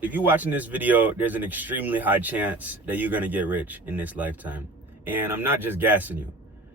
If you're watching this video, there's an extremely high chance that you're gonna get rich in this lifetime. And I'm not just gassing you.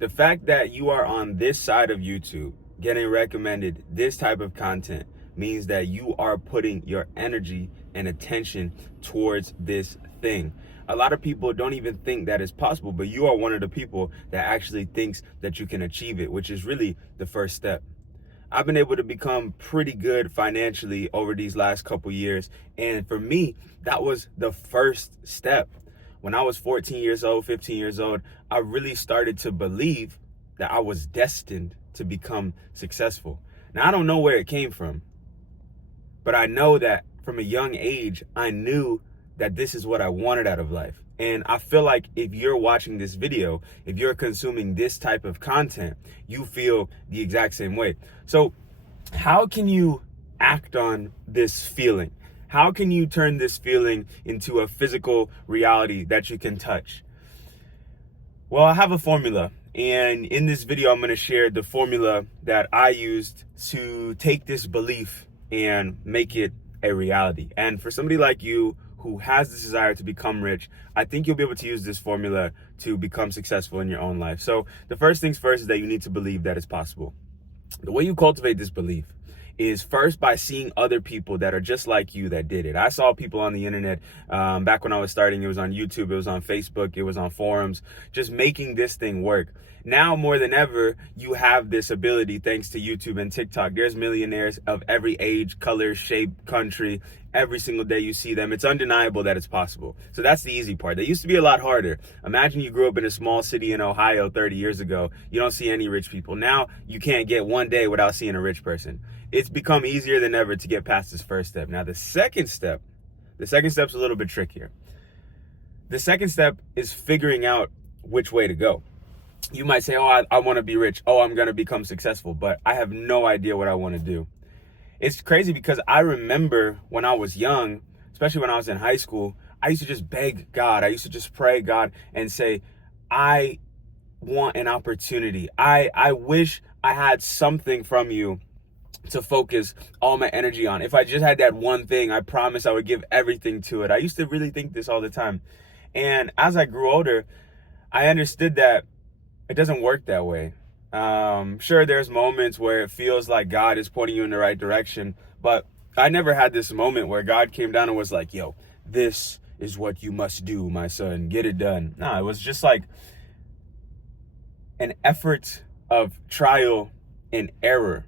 The fact that you are on this side of YouTube getting recommended this type of content means that you are putting your energy and attention towards this thing. A lot of people don't even think that it's possible, but you are one of the people that actually thinks that you can achieve it, which is really the first step. I've been able to become pretty good financially over these last couple years. And for me, that was the first step. When I was 14 years old, 15 years old, I really started to believe that I was destined to become successful. Now, I don't know where it came from, but I know that from a young age, I knew that this is what I wanted out of life. And I feel like if you're watching this video, if you're consuming this type of content, you feel the exact same way. So how can you act on this feeling? How can you turn this feeling into a physical reality that you can touch? Well, I have a formula. And in this video, I'm going to share the formula that I used to take this belief and make it a reality. And for somebody like you who has this desire to become rich, I think you'll be able to use this formula to become successful in your own life. So the first things first is that you need to believe that it's possible. The way you cultivate this belief is first by seeing other people that are just like you that did it. I saw people on the internet back when I was starting. It was on YouTube, it was on Facebook, it was on forums, just making this thing work. Now more than ever, you have this ability thanks to YouTube and TikTok. There's millionaires of every age, color, shape, country. Every single day you see them. It's undeniable that it's possible. So that's the easy part. That used to be a lot harder. Imagine you grew up in a small city in Ohio 30 years ago. You don't see any rich people. Now you can't get one day without seeing a rich person. It's become easier than ever to get past this first step. Now the second step's a little bit trickier. The second step is figuring out which way to go. You might say, oh, I want to be rich. Oh, I'm going to become successful, but I have no idea what I want to do. It's crazy because I remember when I was young, especially when I was in high school, I used to just beg God. I used to just pray God and say, I want an opportunity. I wish I had something from you to focus all my energy on. If I just had that one thing, I promise I would give everything to it. I used to really think this all the time. And as I grew older, I understood that it doesn't work that way. Sure, there's moments where it feels like God is pointing you in the right direction, but I never had this moment where God came down and was like, yo, this is what you must do, my son, get it done. No, it was just like an effort of trial and error.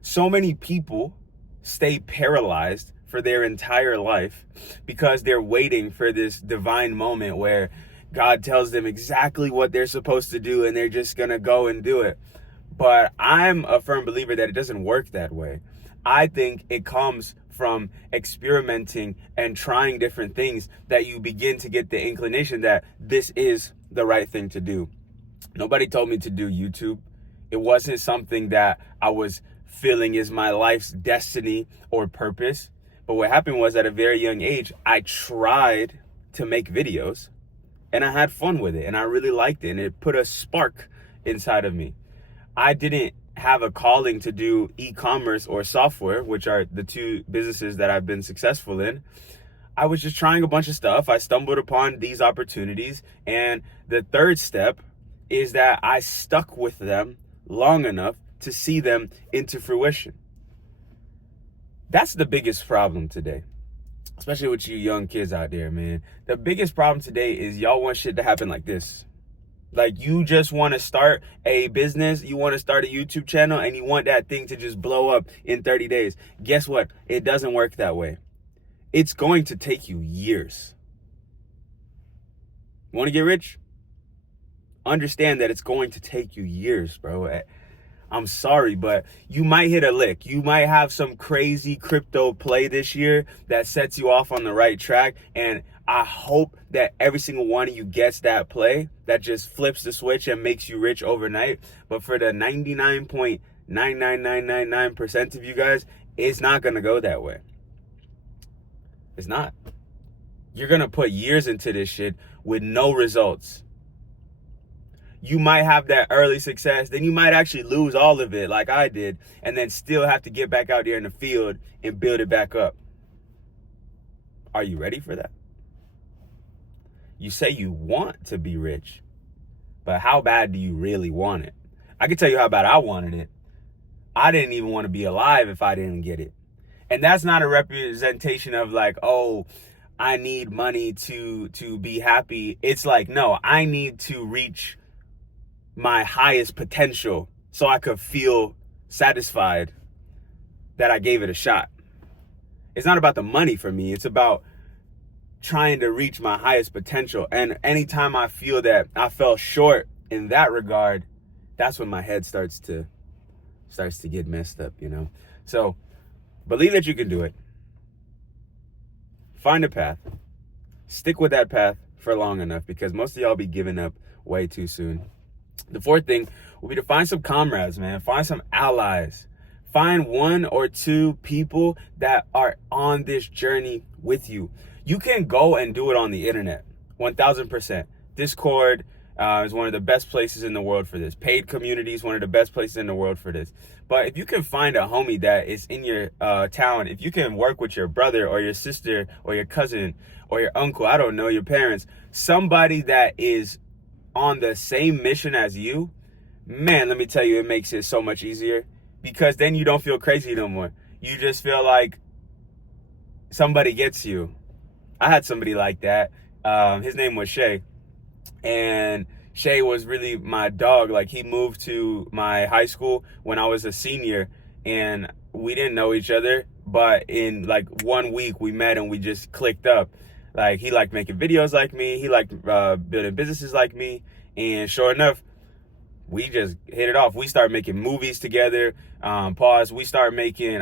So many people stay paralyzed for their entire life because they're waiting for this divine moment where God tells them exactly what they're supposed to do and they're just gonna go and do it. But I'm a firm believer that it doesn't work that way. I think it comes from experimenting and trying different things that you begin to get the inclination that this is the right thing to do. Nobody told me to do YouTube. It wasn't something that I was feeling is my life's destiny or purpose. But what happened was at a very young age, I tried to make videos. And I had fun with it and I really liked it and it put a spark inside of me. I didn't have a calling to do e-commerce or software, which are the two businesses that I've been successful in. I was just trying a bunch of stuff. I stumbled upon these opportunities. And the third step is that I stuck with them long enough to see them into fruition. That's the biggest problem today. Especially with you young kids out there, man. The biggest problem today is y'all want shit to happen like this. Like you just want to start a business, you want to start a YouTube channel, and you want that thing to just blow up in 30 days. Guess what? It doesn't work that way. It's going to take you years. Want to get rich? Understand that it's going to take you years, bro. I'm sorry, but you might hit a lick. You might have some crazy crypto play this year that sets you off on the right track. And I hope that every single one of you gets that play that just flips the switch and makes you rich overnight. But for the 99.99999% of you guys, it's not going to go that way. It's not. You're going to put years into this shit with no results. You might have that early success, then you might actually lose all of it like I did, and then still have to get back out there in the field and build it back up. Are you ready for that? You say you want to be rich, but how bad do you really want it? I can tell you how bad I wanted it. I didn't even want to be alive if I didn't get it. And that's not a representation of like, oh, I need money to be happy. It's like, no, I need to reach my highest potential so I could feel satisfied that I gave it a shot. It's not about the money for me. It's about trying to reach my highest potential. And anytime I feel that I fell short in that regard, that's when my head starts to get messed up, you know? So believe that you can do it. Find a path. Stick with that path for long enough, because most of y'all be giving up way too soon. The fourth thing will be to find some comrades, man. Find some allies. Find one or two people that are on this journey with you. You can go and do it on the internet, 1000%. Discord is one of the best places in the world for this. Paid community is one of the best places in the world for this. But if you can find a homie that is in your town, if you can work with your brother or your sister or your cousin or your uncle, I don't know, your parents, somebody that is on the same mission as you, man, let me tell you, it makes it so much easier, because then you don't feel crazy no more. You just feel like somebody gets you. I had somebody like that. His name was Shay. And Shay was really my dog. Like, he moved to my high school when I was a senior, and we didn't know each other, but in like 1 week we met and we just clicked up. Like, he liked making videos like me. He liked building businesses like me. And sure enough, we just hit it off. We started making movies together. We start making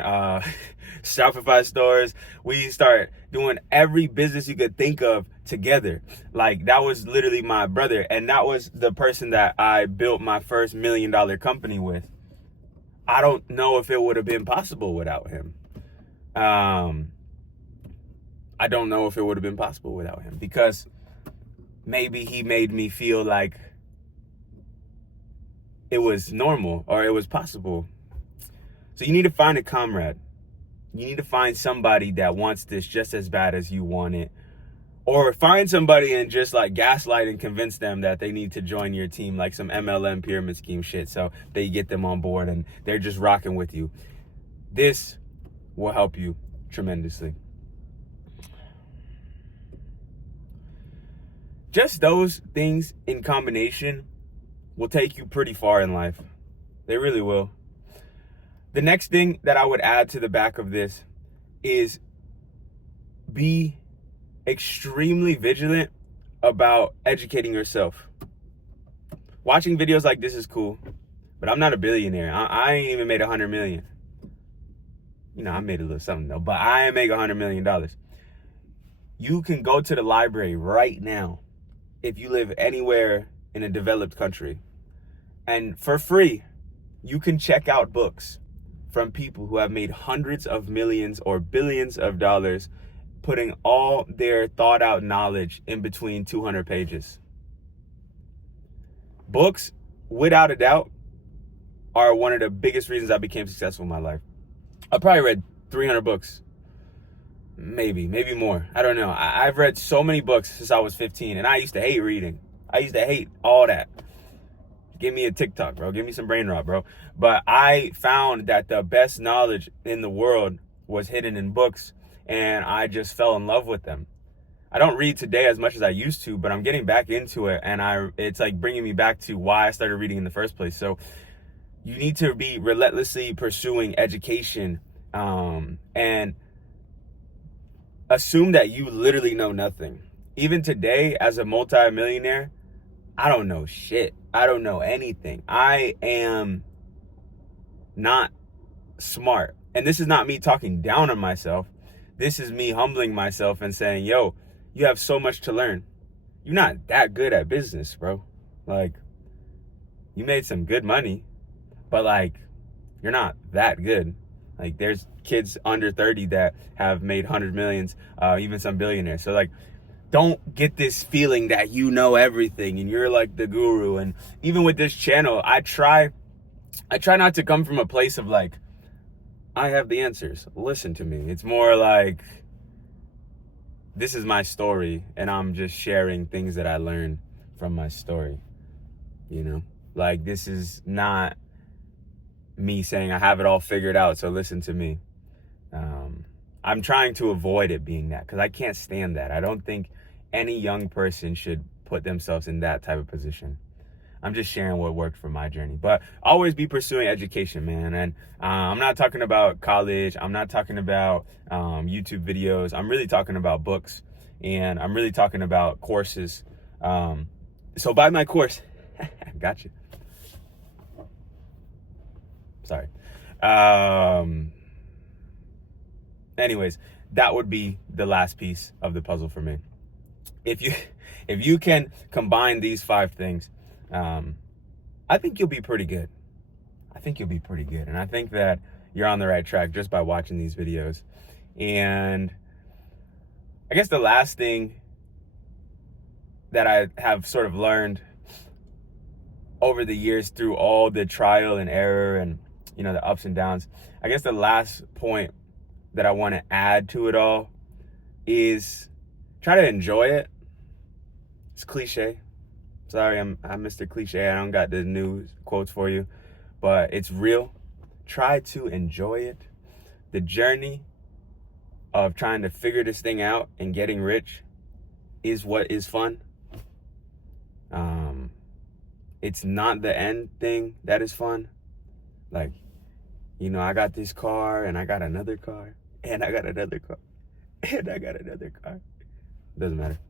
Shopify stores. We start doing every business you could think of together. Like, that was literally my brother. And that was the person that I built my first $1 million company with. I don't know if it would have been possible without him. I don't know if it would have been possible without him, because maybe he made me feel like it was normal or it was possible. So you need to find a comrade. You need to find somebody that wants this just as bad as you want it. Or find somebody and just like gaslight and convince them that they need to join your team, like some MLM pyramid scheme shit, so they get them on board and they're just rocking with you. This will help you tremendously. Just those things in combination will take you pretty far in life. They really will. The next thing that I would add to the back of this is be extremely vigilant about educating yourself. Watching videos like this is cool, but I'm not a billionaire. I ain't even made 100 million. You know, I made a little something though, but I ain't make $100 million. You can go to the library right now if you live anywhere in a developed country, and for free, you can check out books from people who have made hundreds of millions or billions of dollars, putting all their thought out knowledge in between 200 pages. Books, without a doubt, are one of the biggest reasons I became successful in my life. I probably read 300 books. Maybe more. I don't know. I've read so many books since I was 15, and I used to hate reading. I used to hate all that. Give me a TikTok, bro. Give me some brain rot, bro. But I found that the best knowledge in the world was hidden in books, and I just fell in love with them. I don't read today as much as I used to, but I'm getting back into it, and it's like bringing me back to why I started reading in the first place. So you need to be relentlessly pursuing education, and assume that you literally know nothing. Even today, as a multi-millionaire, I don't know shit. I don't know anything. I am not smart. And this is not me talking down on myself. This is me humbling myself and saying, yo, you have so much to learn. You're not that good at business, bro. Like, you made some good money, but like, you're not that good. Like, there's kids under 30 that have made 100 millions, even some billionaires. So like, don't get this feeling that you know everything and you're like the guru. And even with this channel, I try not to come from a place of like, I have the answers, listen to me. It's more like, this is my story, and I'm just sharing things that I learned from my story, you know? Like, this is not me saying I have it all figured out, so listen to me. I'm trying to avoid it being that, because I can't stand that. I don't think any young person should put themselves in that type of position. I'm just sharing what worked for my journey. But always be pursuing education, man. And I'm not talking about college. I'm not talking about YouTube videos. I'm really talking about books. And I'm really talking about courses. So buy my course. Gotcha. Sorry. Anyways, that would be the last piece of the puzzle for me. If you can combine these 5 things, I think you'll be pretty good. I think you'll be pretty good. And I think that you're on the right track just by watching these videos. And I guess the last thing that I have sort of learned over the years through all the trial and error and, you know, the ups and downs, I guess the last point that I want to add to it all is try to enjoy it. It's cliche. Sorry, I'm Mr. Cliche. I don't got the new quotes for you, but it's real. Try to enjoy it. The journey of trying to figure this thing out and getting rich is what is fun. It's not the end thing that is fun. Like, you know, I got this car and I got another car and I got another car and I got another car. Doesn't matter.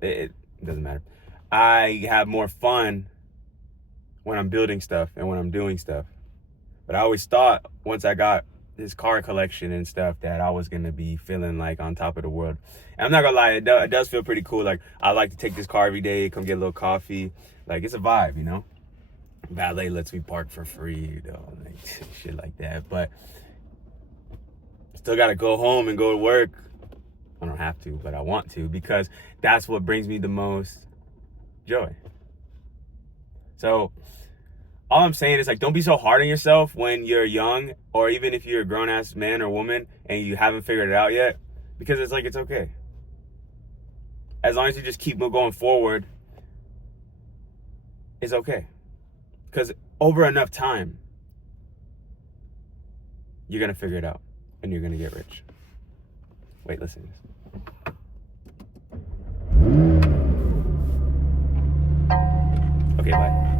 It doesn't matter. I have more fun when I'm building stuff and when I'm doing stuff. But I always thought once I got this car collection and stuff that I was going to be feeling like on top of the world. And I'm not going to lie, it does feel pretty cool. Like, I like to take this car every day, come get a little coffee. Like, it's a vibe, you know? Valet lets me park for free, you know, like shit like that. But still got to go home and go to work. I don't have to, but I want to, because that's what brings me the most joy. So all I'm saying is, like, don't be so hard on yourself when you're young, or even if you're a grown-ass man or woman and you haven't figured it out yet, because it's like, it's okay. As long as you just keep going forward, it's okay. Because over enough time, you're going to figure it out and you're going to get rich. Wait, listen to this. Okay, bye.